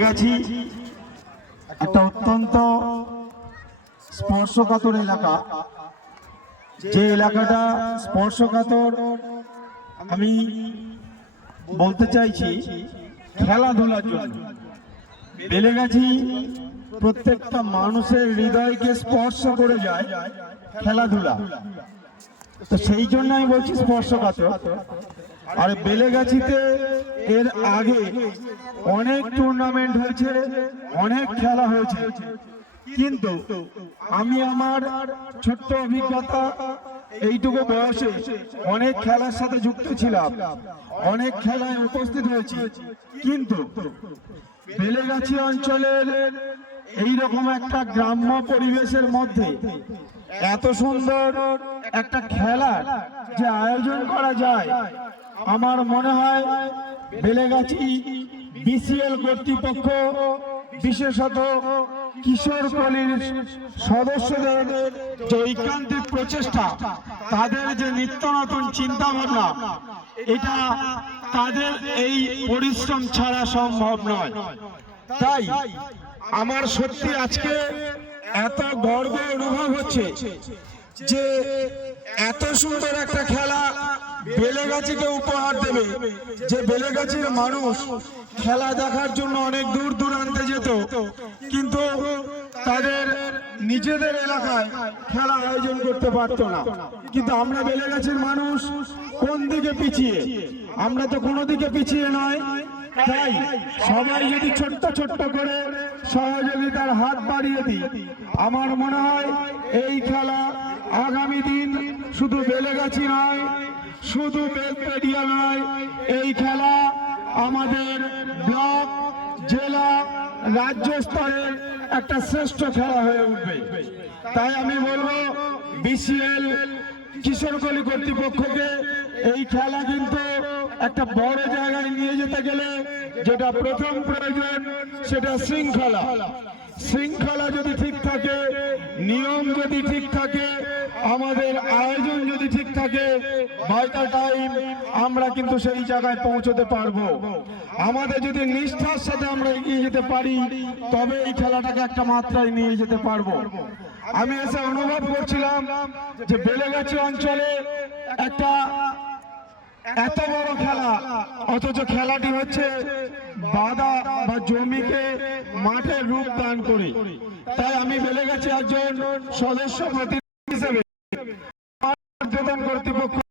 গেছি। একটা অত্যন্ত স্পর্শকাতর এলাকা। যে এলাকাটা স্পর্শকাতর, আমি বলতে চাইছি, খেলাধুলার জন্য। বেলেগাছি প্রত্যেকটা মানুষের হৃদয়কে স্পর্শ করে যায় খেলাধুলা। তো সেই জন্য আমি বলছি স্পর্শকাতর। আর বেলেগাছিতে এর আগে অনেক টুর্নামেন্ট হয়েছে, অনেক খেলা হয়েছে। কিন্তু আমি আমার ছোট্ট অভিজ্ঞতা, এইটুকু বয়সে অনেক খেলার সাথে যুক্ত ছিলাম, অনেক খেলায় উপস্থিত হয়েছি। কিন্তু বেলেগাছি অঞ্চলের এইরকম একটা গ্রাম্য পরিবেশের মধ্যে এত সুন্দর একটা খেলা যে আয়োজন করা যায়। আমার মনে হয় বেলেগাছি বিসিএল কর্তৃপক্ষ, বিশেষত কিশোর কলির সদস্যদের যে ঐকান্তিক প্রচেষ্টা, তাদের যে নিত্য নতুন চিন্তা ভাবনা এটা তাদের এই পরিশ্রম ছাড়া সম্ভব নয়। তাই আমার সত্যি আজকে এত গর্ব অনুভব হচ্ছে যে এত সুন্দর একটা খেলা বেলেগাছিকে উপহার দেবে, যে বেলেগাছির মানুষ খেলা দেখার জন্য অনেক দূর দূরান্তে যেত, কিন্তু তাদের নিজেদের এলাকায় খেলা আয়োজন করতে পারতো না। কিন্তু আমরা বেলেগাছির মানুষ কোন দিকে পিছিয়ে? আমরা তো কোনো দিকে পিছিয়ে নয়। তাই সবাই যদি ছোট্ট ছোট্ট করে সহযোগিতার হাত বাড়িয়ে দিই, আমার মনে হয় এই খেলা আগামী দিন শুধু বেলেগাছি নয়, শুধু বেলপেডিয়া নয়, এই খেলা আমাদের ব্লক, জেলা, রাজ্য স্তরের একটা শ্রেষ্ঠ খেলা হয়ে উঠবে। তাই আমি বলব, বিসিএল কিশোরকলি কর্তৃপক্ষকে এই খেলা কিন্তু একটা বড় জায়গায় নিয়ে যেতে গেলে যেটা প্রথম প্রয়োজন, সেটা শৃঙ্খলা। শৃঙ্খলা যদি ঠিক থাকে, নিয়ম যদি ঠিক থাকে, আমাদের আয়োজন যদি ঠিক থাকে বাই টাইম আমরা কিন্তু সেই জায়গায় পৌঁছতে পারব। আমাদের যদি নিষ্ঠার সাথে আমরা এগিয়ে যেতে পারি, তবে এই খেলাটাকে একটা মাত্রায় নিয়ে যেতে পারব। আমি এসে অনুভব করছিলাম যে বেলেগাছি অঞ্চলে একটা এত বড় খেলা। অথচ খেলাটি হচ্ছে বাধা বা জমিকে মাঠে রূপ দান করে। তাই আমি বেলেগাছি একজন সদস্য প্রতিনিধি হিসেবে। কর্তৃপক্ষ